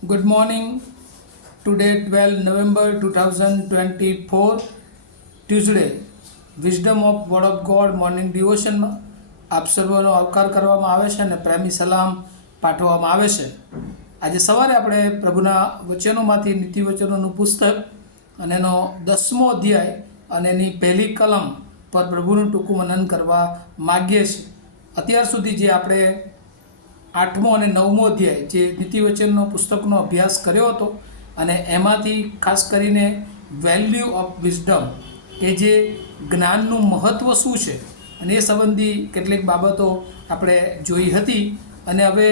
Good morning. Today, 12 November 2024, Tuesday. Wisdom of word of God morning ડિવોશનમાં આપ સર્વનો આવકાર કરવામાં આવે છે અને પ્રેમી સલામ પાઠવવામાં આવે છે. આજે સવારે આપણે પ્રભુના વચનોમાંથી નીતિવચનોનું પુસ્તક અને એનો 10મો અધ્યાય અને એની પહેલી કલમ પર પ્રભુનું ટૂંકું મનન કરવા માગીએ છીએ. અત્યાર સુધી જે આપણે 8મો અને 9મો અધ્યાય જે નીતિવચનનો પુસ્તકનો અભ્યાસ કર્યો હતો અને એમાંથી ખાસ કરીને વેલ્યુ ઓફ વિઝડમ કે જે જ્ઞાનનું મહત્ત્વ શું છે અને એ સંબંધી કેટલીક બાબતો આપણે જોઈ હતી. અને હવે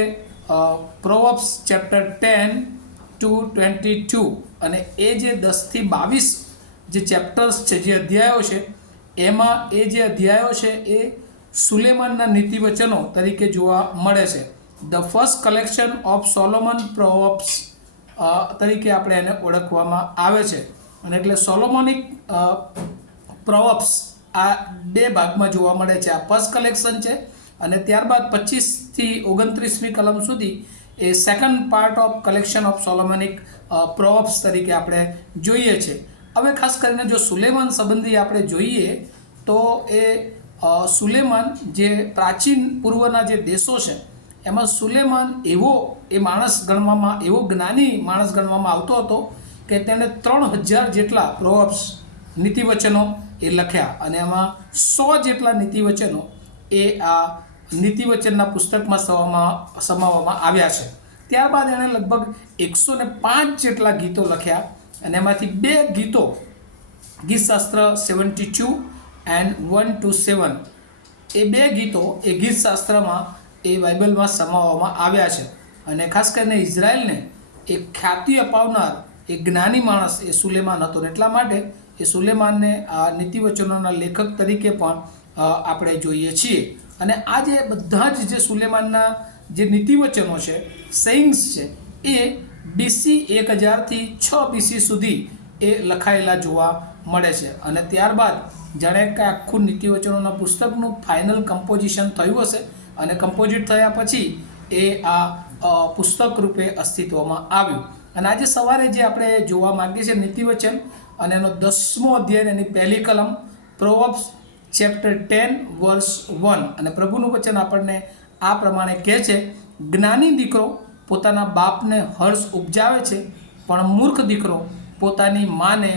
પ્રોવર્બ્સ ચેપ્ટર 10 to 22 અને એ જે 10 થી 22 જે ચેપ્ટર્સ છે, જે અધ્યાયો છે, એમાં એ જે અધ્યાયો છે એ સુલેમાનના નીતિવચનો તરીકે જોવા મળે છે. The first collection of Solomon proverbs તરીકે આપણે એને ઓળખવામાં આવે છે. અને એટલે સોલોમોનિક પ્રોવર્બ્સ આ બે ભાગમાં જોવા મળે છે. આ ફર્સ્ટ કલેક્શન છે અને ત્યારબાદ 25 થી 29મી કલમ સુધી a second part of collection of Solomonic proverbs તરીકે આપણે જોઈએ છે. હવે ખાસ કરીને જો સુલેમાન સંબંધી આપણે જોઈએ તો એ સુલેમાન જે પ્રાચીન પૂર્વના જે દેશો છે એમાં સુલેમાન એવો એ માણસ ગણવામાં, એવો જ્ઞાની માણસ ગણવામાં આવતો હતો કે તેણે 3000 જેટલા પ્રોવર્બ્સ નીતિવચનો એ લખ્યા અને એમાં 100 જેટલા નીતિવચનો એ આ નીતિવચનના પુસ્તકમાં સમાવવામાં આવ્યા છે. ત્યારબાદ એણે લગભગ 105 જેટલા ગીતો લખ્યા અને એમાંથી 2 ગીતો, ગીતશાસ્ત્ર 72 and 1 to 7, એ 2 ગીતો એ ગીતશાસ્ત્રમાં એ બાઇબલમાં સમાવવામાં આવ્યા છે. અને ખાસ કરીને ઇઝરાયલને એક ખ્યાતિ અપાવનાર એક જ્ઞાની માણસ એ સુલેમાન હતો. એટલા માટે એ સુલેમાનને આ નીતિવચનોના લેખક તરીકે પણ આપણે જોઈએ છીએ. અને આ જે બધા જ જે સુલેમાનના જે નીતિવચનો છે, સેઇંગ્સ છે, એ BC 1000 થી 6 BC સુધી એ લખાયેલા જોવા મળે છે. અને ત્યારબાદ જાણે કે આખું નીતિવચનોના પુસ્તકનું ફાઇનલ કમ્પોઝિશન થયું હશે અને કમ્પોઝિટ થયા પછી એ આ પુસ્તક રૂપે અસ્તિત્વમાં આવ્યું. અને આજે સવારે જે આપણે જોવા માંગીએ છીએ નીતિવચન અને એનો 10મો અધ્યાય, એની પહેલી કલમ, પ્રોવર્બ્સ ચેપ્ટર 10 verse 1. અને પ્રભુનું વચન આપણને આ પ્રમાણે કહે છે, જ્ઞાની દીકરો પોતાના બાપને હર્ષ ઉપજાવે છે, પણ મૂર્ખ દીકરો પોતાની માને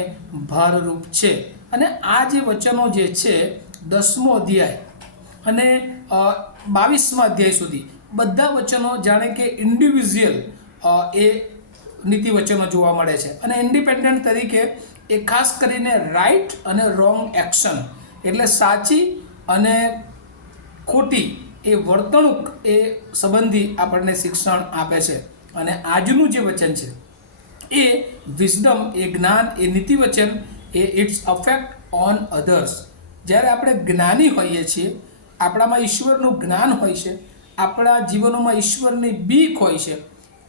ભારરૂપ છે. અને આ જે વચનો જે છે 10મો અધ્યાય અને 22મા અધ્યાય સુધી બધા વચનો જાણે કે ઇન્ડિવિજ્યુઅલ એ નીતિવચનો જોવા મળે છે. અને ઇન્ડિપેન્ડન્ટ તરીકે એ ખાસ કરીને રાઇટ અને રોંગ એક્શન, એટલે સાચી અને ખોટી એ વર્તણૂક એ સંબંધી આપણને શિક્ષણ આપે છે. અને આજનું જે વચન છે એ વિઝડમ, એ જ્ઞાન, એ નીતિવચન, એ ઇટ્સ અફેક્ટ ઓન અધર્સ. જ્યારે આપણે જ્ઞાની હોઈએ છીએ, આપણામાં ઈશ્વરનું જ્ઞાન હોય છે, આપણા જીવનોમાં ઈશ્વરની બીક હોય છે,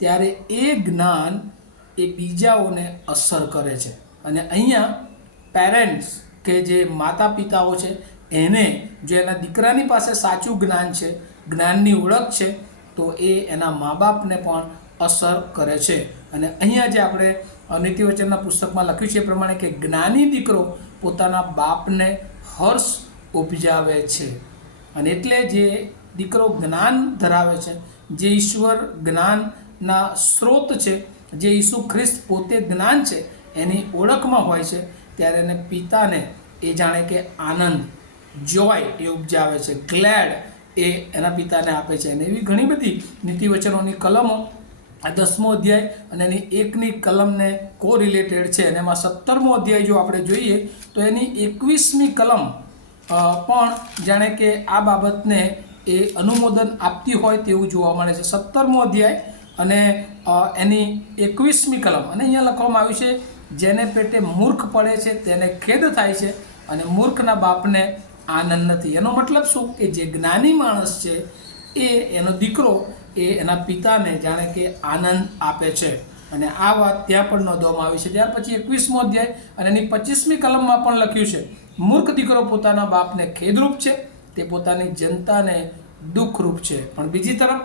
ત્યારે એ જ્ઞાન એ બીજાઓને અસર કરે છે. અને અહીંયા પેરેન્ટ્સ કે જે માતા પિતાઓ છે એને જો એના દીકરાની પાસે સાચું જ્ઞાન છે, જ્ઞાનની ઓળખ છે, તો એ એના મા બાપને પણ અસર કરે છે. અને અહીંયા જે આપણે નીતિવચનના પુસ્તકમાં લખ્યું છે એ પ્રમાણે કે જ્ઞાની દીકરો પોતાના બાપને હર્ષ ઉપજાવે છે. અને એટલે જે દીકરો જ્ઞાન ધરાવે છે, જે ઈશ્વર જ્ઞાનના સ્ત્રોત છે, જે ઈસુ ખ્રિસ્ત પોતે જ્ઞાન છે, એની ઓળખમાં હોય છે, ત્યારે એને પિતાને એ જાણે કે આનંદ, જોય એ ઉપજાવે છે, ગ્લેડ એ એના પિતાને આપે છે. અને એવી ઘણી બધી નીતિવચનોની કલમો આ 10મો અધ્યાય અને એની 1ની કલમને કોરિલેટેડ છે. અને એમાં 17મો અધ્યાય જો આપણે જોઈએ તો એની 21મી કલમ પણ જાણે કે આ બાબતને એ અનુમોદન આપતી હોય તેવું જોવા મળે છે. 17મો અધ્યાય અને એની 21મી કલમ. અને અહીંયા લખવામાં આવ્યું છે, જેને પેટે મૂર્ખ પડે છે તેને ખેદ થાય છે અને મૂર્ખના બાપને આનંદ નથી. એનો મતલબ શું કે જે જ્ઞાની માણસ છે એ એનો દીકરો એ એના પિતાને જાણે કે આનંદ આપે છે. અને આ વાત ત્યાં પણ નોંધવામાં આવી છે. ત્યાર પછી 21મો અધ્યાય અને એની 25મી કલમમાં પણ લખ્યું છે, મૂર્ખ દીકરો પોતાના બાપને ખેદરૂપ છે, તે પોતાની જનતાને દુઃખરૂપ છે. પણ બીજી તરફ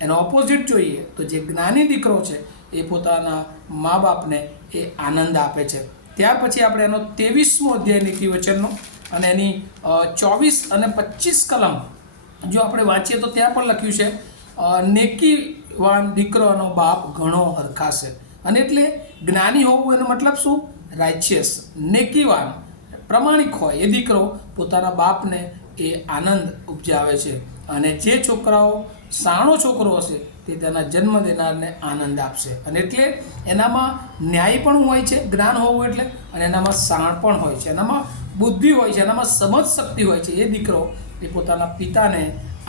એનો ઓપોઝિટ જોઈએ તો જે જ્ઞાની દીકરો છે એ પોતાના મા બાપને એ આનંદ આપે છે. ત્યાર પછી આપણે એનો 23મો અધ્યાય નીતિવચનનો અને એની 24 અને 25 કલમ જો આપણે વાંચીએ તો ત્યાં પણ લખ્યું છે, નેકીવાન દીકરાનો બાપ ઘણો હરખાશે. અને એટલે જ્ઞાની હોવું એનો મતલબ શું? રાઇચિયસ, નેકીવાન, પ્રમાણિક હોય એ દીકરો પોતાના બાપને એ આનંદ ઉપજાવે છે. અને જે છોકરાઓ સાણો છોકરો હશે તે તેના જન્મ દેનારને આનંદ આપશે. અને એટલે એનામાં ન્યાય પણ હોય છે, જ્ઞાન હોવું એટલે, અને એનામાં સાણ પણ હોય છે, એનામાં બુદ્ધિ હોય છે, એનામાં સમજ શક્તિ હોય છે. એ દીકરો એ પોતાના પિતાને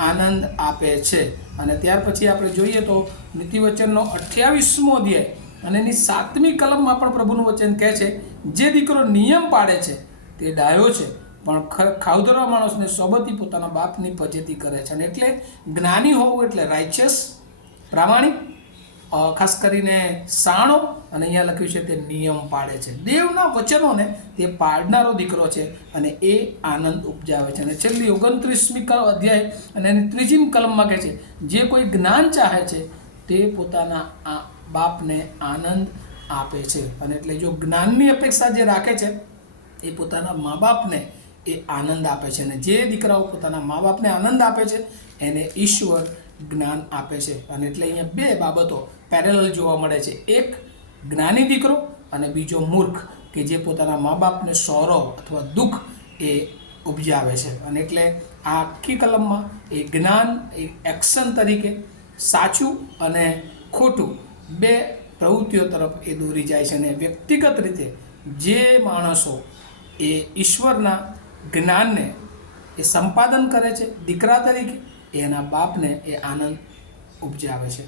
આનંદ આપે છે. અને ત્યાર પછી આપણે જોઈએ તો નીતિવચનનો 28મો અધ્યાય અને એની 7મી કલમમાં પણ પ્રભુનું વચન કહે છે, જે દીકરો નિયમ પાડે છે તે ડાયો છે, પણ ખાઉધરા માણસને સોબતી પોતાના બાપની ફજેતી કરે છે. અને એટલે જ્ઞાની હોવું એટલે રાઇચિયસ, પ્રામાણિક, ખાસ કરીને સાણો, અને અહીંયા લખ્યું છે તે નિયમ પાડે છે. દેવના વચનોને તે પાડનારો દીકરો છે અને એ આનંદ ઉપજાવે છે. અને છેલ્લી 29મી અધ્યાય અને એની 3જી કલમમાં કહે છે, જે કોઈ જ્ઞાન ચાહે છે તે પોતાના બાપને આનંદ આપે છે. અને એટલે જો જ્ઞાનની અપેક્ષા જે રાખે છે એ પોતાના મા બાપને એ આનંદ આપે છે. અને જે દીકરાઓ પોતાના મા બાપને આનંદ આપે છે એને ઈશ્વર જ્ઞાન આપે છે. અને એટલે અહીંયા બે બાબતો પેરેલલ જોવા મળે છે, એક જ્ઞાની દીકરો અને બીજો મૂર્ખ કે જે પોતાના મા બાપને સોરો અથવા દુઃખ એ ઉપજાવે છે. અને એટલે આ આખી કલમમાં એ જ્ઞાન એ એક્શન તરીકે સાચું અને ખોટું બે પ્રવૃત્તિઓ તરફ એ દોરી જાય છે. અને વ્યક્તિગત રીતે જે માણસો એ ઈશ્વરના જ્ઞાનને એ સંપાદન કરે છે દીકરા તરીકે, એના બાપને એ આનંદ ઉપજાવે છે.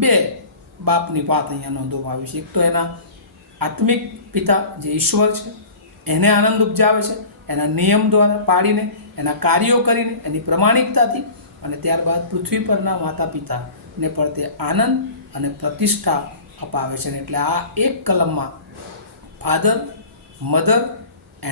બે બાપની વાત અહીંયા નોંધવામાં આવી છે. એક તો એના આત્મિક પિતા જે ઈશ્વર છે એને આનંદ ઉપજાવે છે એના નિયમ દ્વારા પાડીને, એના કાર્યો કરીને, એની પ્રમાણિકતાથી. અને ત્યારબાદ પૃથ્વી પરના માતા પિતાને પણ તે આનંદ અને પ્રતિષ્ઠા અપાવે છે. એટલે આ એક કલમમાં ફાધર, મધર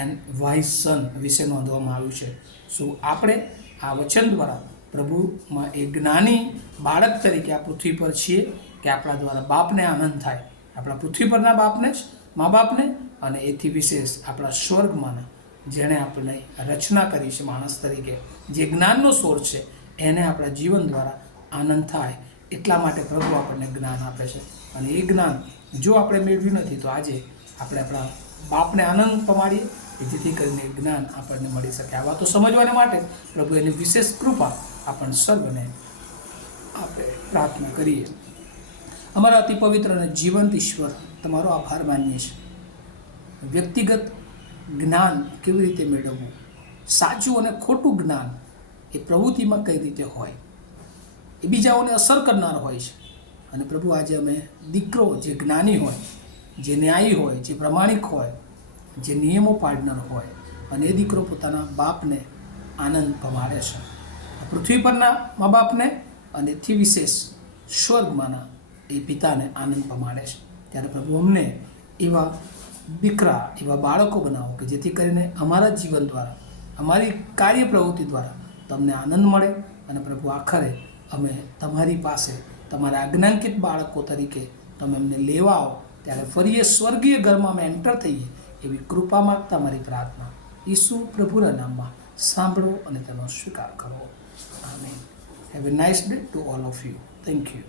એન્ડ વાઇસ સન વિશે નોંધવામાં આવ્યું છે. શું આપણે આ વચન દ્વારા પ્રભુમાં એ જ્ઞાની બાળક તરીકે આ પૃથ્વી પર છીએ કે આપણા દ્વારા બાપને આનંદ થાય, આપણા પૃથ્વી પરના બાપને જ, મા બાપને, અને એથી વિશેષ આપણા સ્વર્ગમાંના જેણે આપણે રચના કરી છે માણસ તરીકે, જે જ્ઞાનનો સોર્સ છે, એને આપણા જીવન દ્વારા આનંદ થાય. એટલા માટે પ્રભુ આપણને જ્ઞાન આપે છે. અને એ જ્ઞાન જો આપણે મેળવ્યું નથી તો આજે આપણે આપણા બાપને આનંદ પમાડીએ કે જેથી કરીને જ્ઞાન આપણને મળી શકે. આ વાતો સમજવાને માટે પ્રભુ એની વિશેષ કૃપા આપણને સર્વને આપે. પ્રાર્થના કરીએ. અમારા અતિ પવિત્ર અને જીવંત ઈશ્વર, તમારો આભાર માનીએ છીએ. વ્યક્તિગત જ્ઞાન કેવી રીતે મેળવવું, સાચું અને ખોટું જ્ઞાન એ પ્રવૃત્તિમાં કઈ રીતે હોય, એ બીજાઓને અસર કરનાર હોય છે. અને પ્રભુ આજે અમે દીકરો જે જ્ઞાની હોય, જે ન્યાયી હોય, જે પ્રમાણિક હોય, જે નિયમો પાડનાર હોય, અને એ દીકરો પોતાના બાપને આનંદ પમાડે છે, પૃથ્વી પરના મા બાપને અને એથી વિશેષ સ્વર્ગમાંના એ પિતાને આનંદ પમાડે છે. ત્યારે પ્રભુ અમને એવા દીકરા, એવા બાળકો બનાવો કે જેથી કરીને અમારા જીવન દ્વારા, અમારી કાર્ય પ્રવૃત્તિ દ્વારા તમને આનંદ મળે. અને પ્રભુ આખરે અમે તમારી પાસે તમારા આજ્ઞાંકિત બાળકો તરીકે તમે અમને લેવા આવો ત્યારે ફરી એ સ્વર્ગીય ઘરમાં અમે એન્ટર થઈએ એવી કૃપા માગતા મારી પ્રાર્થના ઈસુ પ્રભુના નામમાં સાંભળો અને તેનો સ્વીકાર કરો. આમીન. Have a nice day to all of you. Thank you.